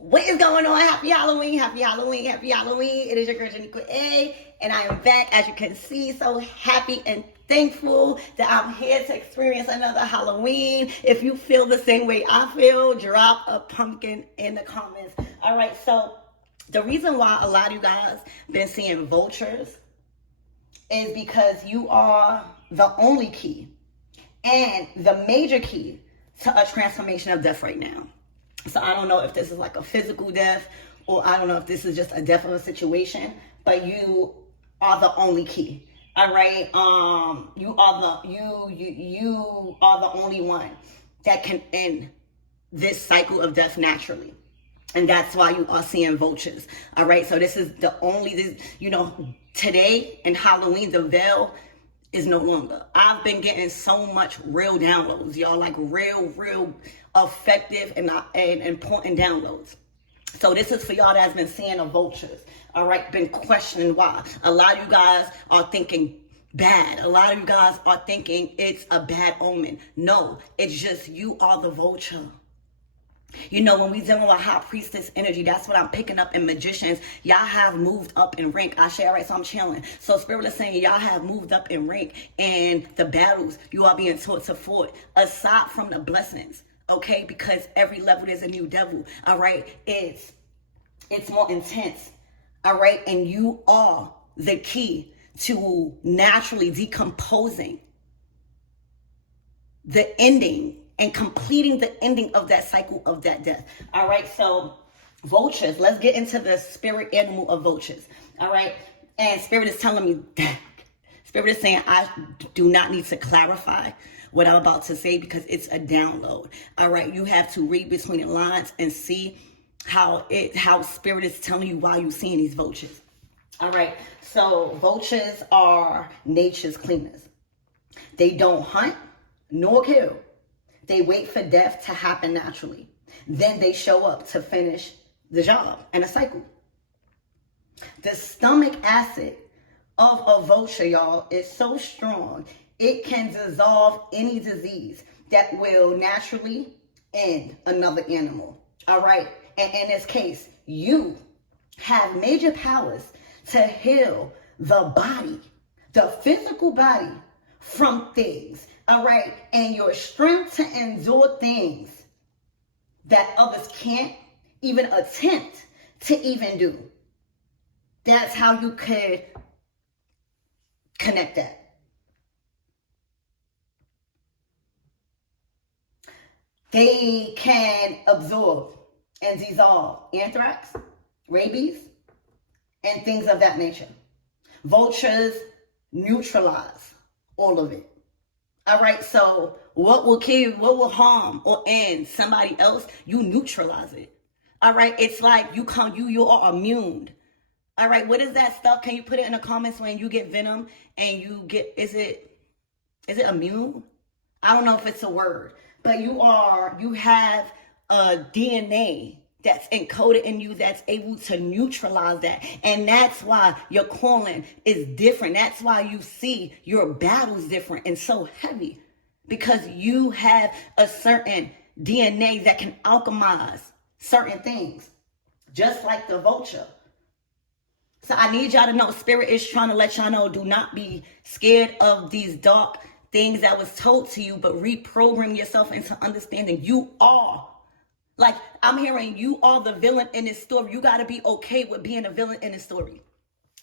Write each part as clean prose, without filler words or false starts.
What is going on? Happy Halloween, happy Halloween, happy Halloween. It is your girl, Janiqua A, and I am back, as you can see, so happy and thankful that I'm here to experience another Halloween. If you feel the same way I feel, drop a pumpkin in the comments. All right, so the reason why a lot of you guys been seeing vultures is because you are the only key and the major key to a transformation of death right now. So I don't know if this is like a physical death, or I don't know if this is just a death of a situation, but you are the only key. All right. You are the only one that can end this cycle of death naturally. And that's why you are seeing vultures. All right. So this is the only, today in Halloween, the veil is no longer. I've been getting so much real downloads, y'all, like real effective and important downloads. So this is for y'all that's been seeing the vultures, all right, been questioning why. A lot of you guys are thinking bad. A lot of you guys are thinking it's a bad omen. No, it's just you are the vulture. You know, when we dealing with high priestess energy, that's what I'm picking up in magicians. Y'all have moved up in rank. I share, right? So I'm chilling. So Spirit is saying y'all have moved up in rank, and the battles you are being taught to fight, aside from the blessings, okay? Because every level there's a new devil, all right? It's more intense, all right? And you are the key to naturally decomposing the ending and completing the ending of that cycle of that death. All right, so vultures, let's get into the spirit animal of vultures. All right, and Spirit is telling me that. Spirit is saying I do not need to clarify what I'm about to say because it's a download. All right, you have to read between the lines and see how Spirit is telling you why you're seeing these vultures. All right, so vultures are nature's cleaners. They don't hunt nor kill. They wait for death to happen naturally. Then they show up to finish the job and a cycle. The stomach acid of a vulture, y'all, is so strong, it can dissolve any disease that will naturally end another animal. All right. And in this case, you have major powers to heal the body, the physical body, from things. All right, and your strength to endure things that others can't even attempt to even do. That's how you could connect that. They can absorb and dissolve anthrax, rabies, and things of that nature. Vultures neutralize all of it. All right, so what will kill you, what will harm or end somebody else, you neutralize it. All right, it's like you are immune. All right, what is that stuff? Can you put it in the comments when you get venom and you get, is it immune? I don't know if it's a word, but you have a DNA that's encoded in you that's able to neutralize that. And that's why your calling is different. That's why you see your battles different and so heavy, because you have a certain DNA that can alchemize certain things, just like the vulture. So I need y'all to know, Spirit is trying to let y'all know, do not be scared of these dark things that was told to you, but reprogram yourself into understanding you are. Like, I'm hearing you are the villain in this story. You got to be okay with being a villain in this story.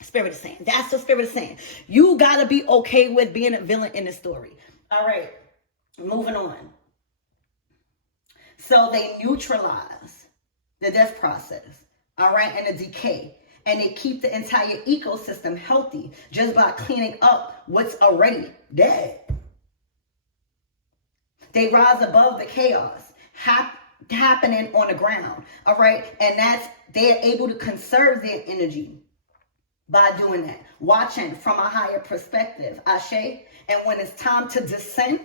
Spirit is saying. That's what Spirit is saying. You got to be okay with being a villain in this story. All right. Moving on. So they neutralize the death process. All right. And the decay. And they keep the entire ecosystem healthy just by cleaning up what's already dead. They rise above the chaos happening on the ground, all right? And they're able to conserve their energy by doing that, watching from a higher perspective, Ashe. And when it's time to descend,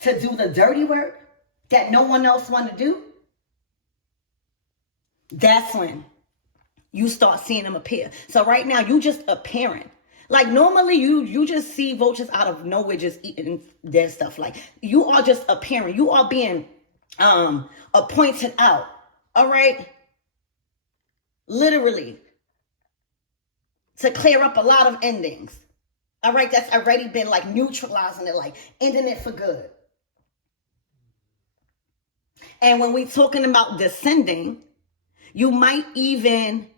to do the dirty work that no one else want to do, that's when you start seeing them appear. So right now, you just appearing. Like normally you just see vultures out of nowhere just eating their stuff. Like you are just appearing. You are being appointed out. All right. literally, to clear up a lot of endings. All right, that's already been like neutralizing it, like ending it for good. And when we're talking about descending, you might even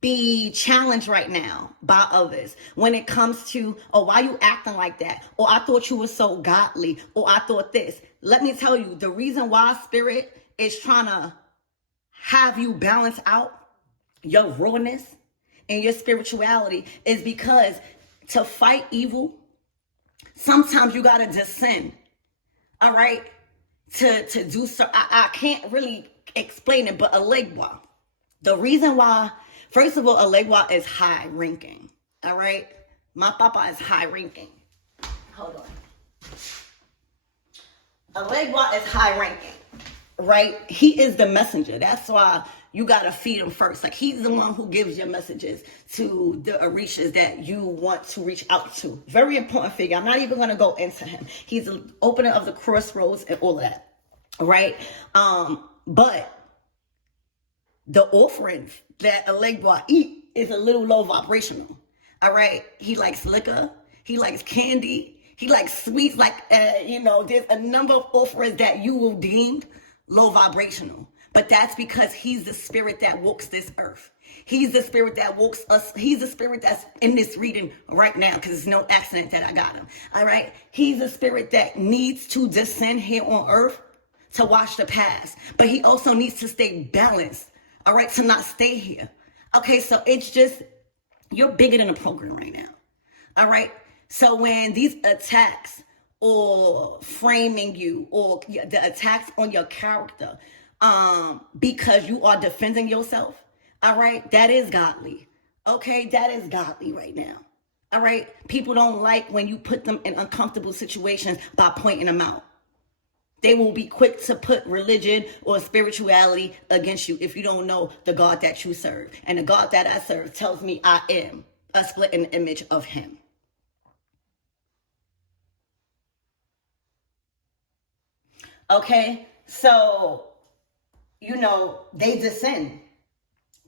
be challenged right now by others when it comes to, oh, why you acting like that? Or I thought you were so godly. Or I thought this. Let me tell you, the reason why Spirit is trying to have you balance out your rawness and your spirituality is because to fight evil, sometimes you got to descend. All right? To do so. I can't really explain it, but Alegwa. The reason why, first of all, Alegwa is high ranking. All right? My papa is high ranking. Hold on. Alegwa is high ranking. Right? He is the messenger. That's why you got to feed him first. Like, he's the one who gives your messages to the Orishas that you want to reach out to. Very important figure. I'm not even going to go into him. He's the opener of the crossroads and all of that. Right? But the offerings that Alegwa eat is a little low vibrational. All right? He likes liquor. He likes candy. He likes sweets. Like, there's a number of offerings that you will deem low vibrational. But that's because he's the spirit that walks this earth. He's the spirit that walks us. He's the spirit that's in this reading right now, because it's no accident that I got him. All right? He's the spirit that needs to descend here on earth to watch the past. But he also needs to stay balanced, all right, to not stay here. Okay, so it's just, you're bigger than a program right now. All right? So when these attacks or framing you or the attacks on your character, because you are defending yourself, all right, that is godly. Okay, that is godly right now. All right, people don't like when you put them in uncomfortable situations by pointing them out. They will be quick to put religion or spirituality against you if you don't know the God that you serve. And the God that I serve tells me I am a split in the image of him. Okay, so, they descend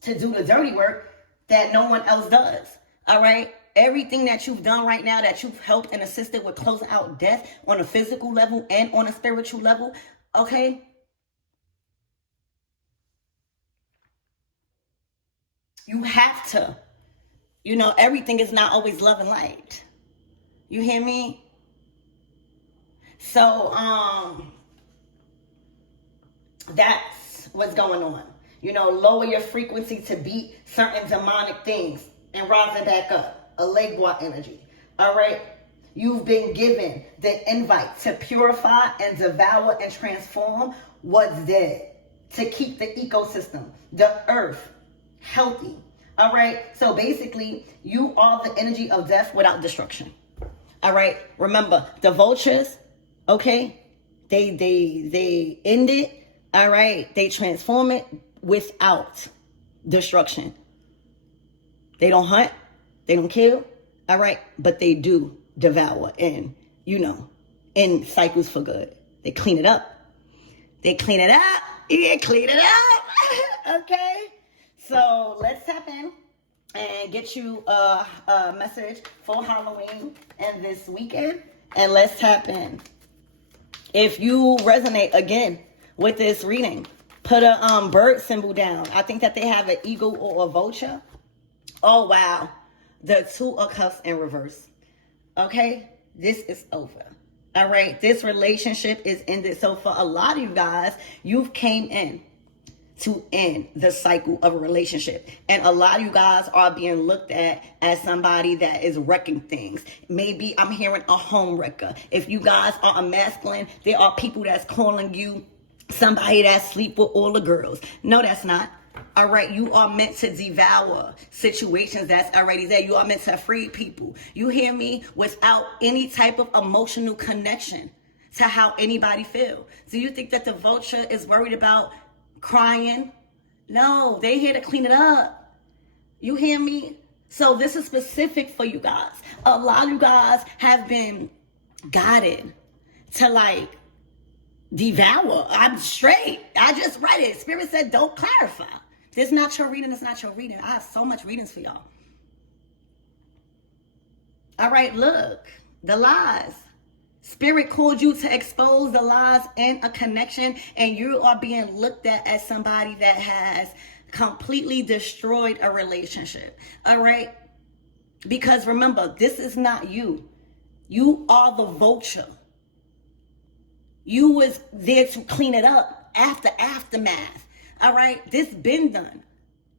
to do the dirty work that no one else does. All right? Everything that you've done right now, that you've helped and assisted with closing out death on a physical level and on a spiritual level, okay? You have to. Everything is not always love and light. You hear me? So, that's what's going on. Lower your frequency to beat certain demonic things and rise it back up. A Legua energy. All right? You've been given the invite to purify and devour and transform what's dead, to keep the ecosystem, the earth, healthy. All right? So basically, you are the energy of death without destruction. All right? Remember, the vultures, okay? They end it. All right? They transform it without destruction. They don't hunt. They don't kill. All right? But they do devour and, in cycles for good. They clean it up. They clean it up. Yeah, clean it up. Okay? So let's tap in and get you a message for Halloween and this weekend. And let's tap in. If you resonate again with this reading, put a bird symbol down. I think that they have an eagle or a vulture. Oh, wow. The Two of Cups in reverse. Okay? This is over. All right? This relationship is ended. So for a lot of you guys, you've came in to end the cycle of a relationship. And a lot of you guys are being looked at as somebody that is wrecking things. Maybe I'm hearing a home wrecker. If you guys are a masculine, there are people that's calling you somebody that sleep with all the girls. No, that's not. All right, you are meant to devour situations that's already there. You are meant to free people. You hear me? Without any type of emotional connection to how anybody feel. Do you think that the vulture is worried about crying? No, they here to clean it up. You hear me? So this is specific for you guys. A lot of you guys have been guided to devour. I'm straight. I just read it. Spirit said, don't clarify. If it's not your reading, it's not your reading. I have so much readings for y'all. All right, look, the lies. Spirit called you to expose the lies in a connection, and you are being looked at as somebody that has completely destroyed a relationship. All right? Because remember, this is not you. You are the vulture. You was there to clean it up after aftermath. All right? This been done.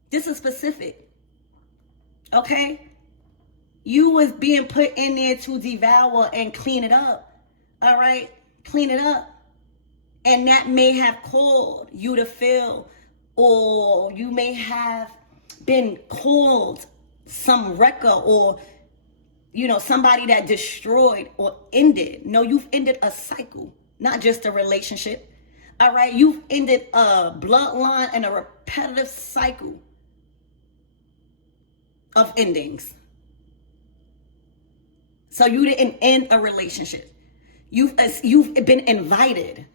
This is specific. Okay? You was being put in there to devour and clean it up. All right? Clean it up. And that may have called you to feel, or you may have been called some wrecker, or, you know, somebody that destroyed or ended. No, you've ended a cycle, not just a relationship. All right? You've ended a bloodline and a repetitive cycle of endings. So you didn't end a relationship. You've been invited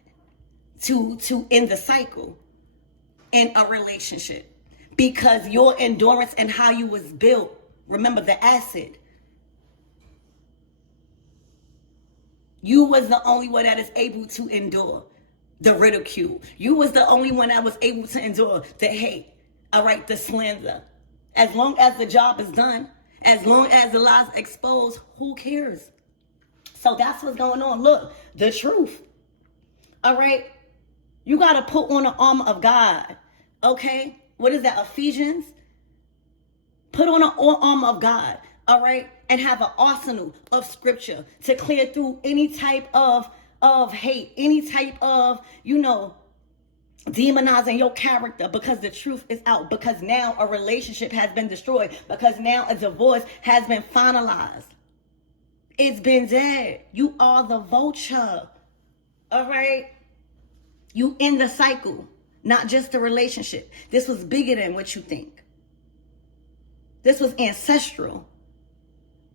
to end the cycle in a relationship because your endurance and how you was built. Remember the acid. You was the only one that is able to endure the ridicule. You was the only one that was able to endure the hate. All right, the slander. As long as the job is done, as long as the lies exposed, who cares? So that's what's going on. Look, the truth. All right? You got to put on the armor of God. Okay? What is that? Ephesians? Put on the armor of God. All right? And have an arsenal of scripture to clear through any type of hate, any type of, demonizing your character, because the truth is out, because now a relationship has been destroyed, because now a divorce has been finalized. It's been dead. You are the vulture. All right? You end the cycle, not just the relationship. This was bigger than what you think. This was ancestral.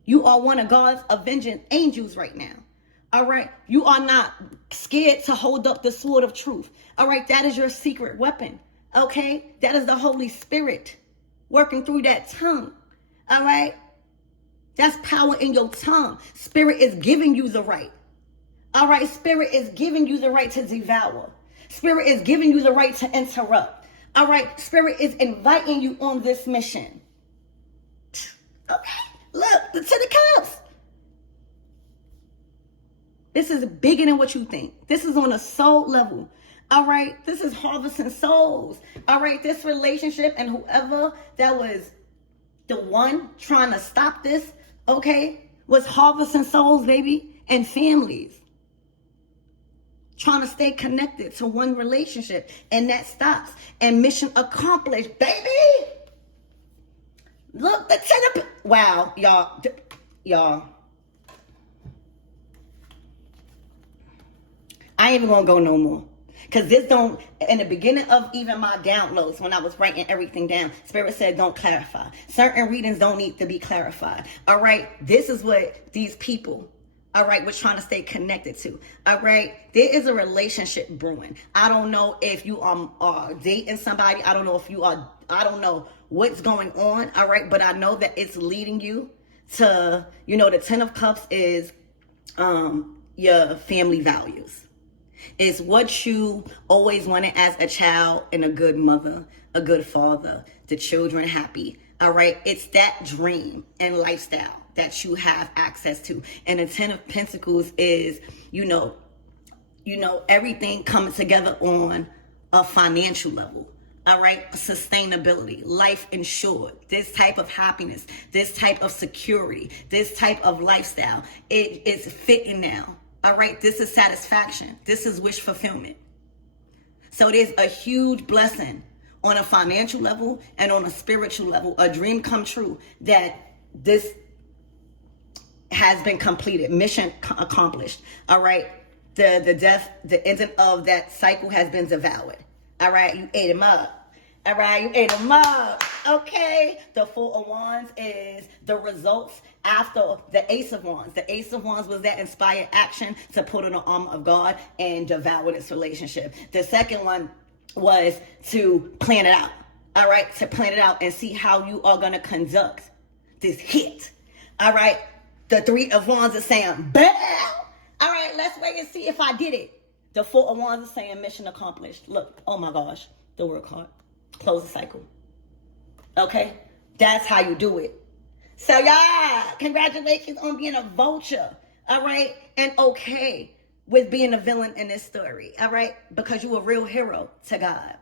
You are one of God's avenging angels right now. All right? You are not scared to hold up the sword of truth. All right? That is your secret weapon. Okay? That is the Holy Spirit working through that tongue. All right? That's power in your tongue. Spirit is giving you the right. All right? Spirit is giving you the right to devour. Spirit is giving you the right to interrupt. All right? Spirit is inviting you on this mission. Okay? Look, the Ten of Cups. This is bigger than what you think. This is on a soul level. All right? This is harvesting souls. All right? This relationship and whoever that was the one trying to stop this, okay, was harvesting souls, baby, and families. Trying to stay connected to one relationship. And that stops. And mission accomplished, baby. Look, the Ten of... Wow, y'all. I ain't even gonna go no more. Because this don't, in the beginning of even my downloads, when I was writing everything down, Spirit said don't clarify. Certain readings don't need to be clarified. All right? This is what these people, all right, we're trying to stay connected to. All right? There is a relationship brewing. I don't know if you are dating somebody. I don't know if you are, I don't know what's going on. All right? But I know that it's leading you to, the Ten of Cups is your family values. It's what you always wanted as a child, and a good mother, a good father, the children happy. All right. It's that dream and lifestyle that you have access to. And the Ten of Pentacles is, everything coming together on a financial level. All right. Sustainability, life insured, this type of happiness, this type of security, this type of lifestyle. It is fitting now. All right, this is satisfaction. This is wish fulfillment. So there's a huge blessing on a financial level and on a spiritual level, a dream come true that this has been completed, mission accomplished. All right, the death, the ending of that cycle has been devoured. All right, you ate him up. All right, you ate them up. Okay. The Four of Wands is the results after the Ace of Wands. The Ace of Wands was that inspired action to put on the armor of God and devour this relationship. The second one was to plan it out. all right, to plan it out and see how you are going to conduct this hit. All right, the Three of Wands is saying, bow. All right, let's wait and see if I did it. The Four of Wands is saying, mission accomplished. Look, oh my gosh, the World card. Close the cycle. Okay, that's how you do it. So y'all, congratulations on being a vulture. All right, and okay with being a villain in this story. All right, because you're a real hero to God.